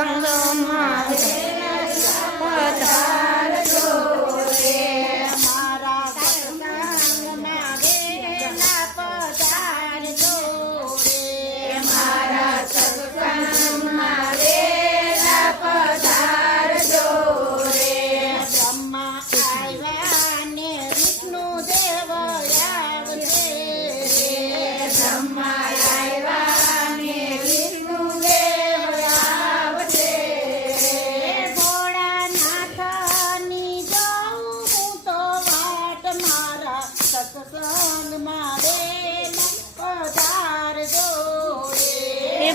સત્સંગમાં પધારજો રે મારા સત્સંગમાં વેલા પધારજો રે મારા સત્સંગમાં વેલા પધારજો રે બ્રહ્મા આવ્યા ને વિષ્ણુ દેવ આવજે રે બ્રહ્મા આવ્યા ને વિષ્ણુ દેવ આવજે ભોળાનાથની જોઉં હું તો વાટ મારા સત્સંગમાં વેલા પધારજો રે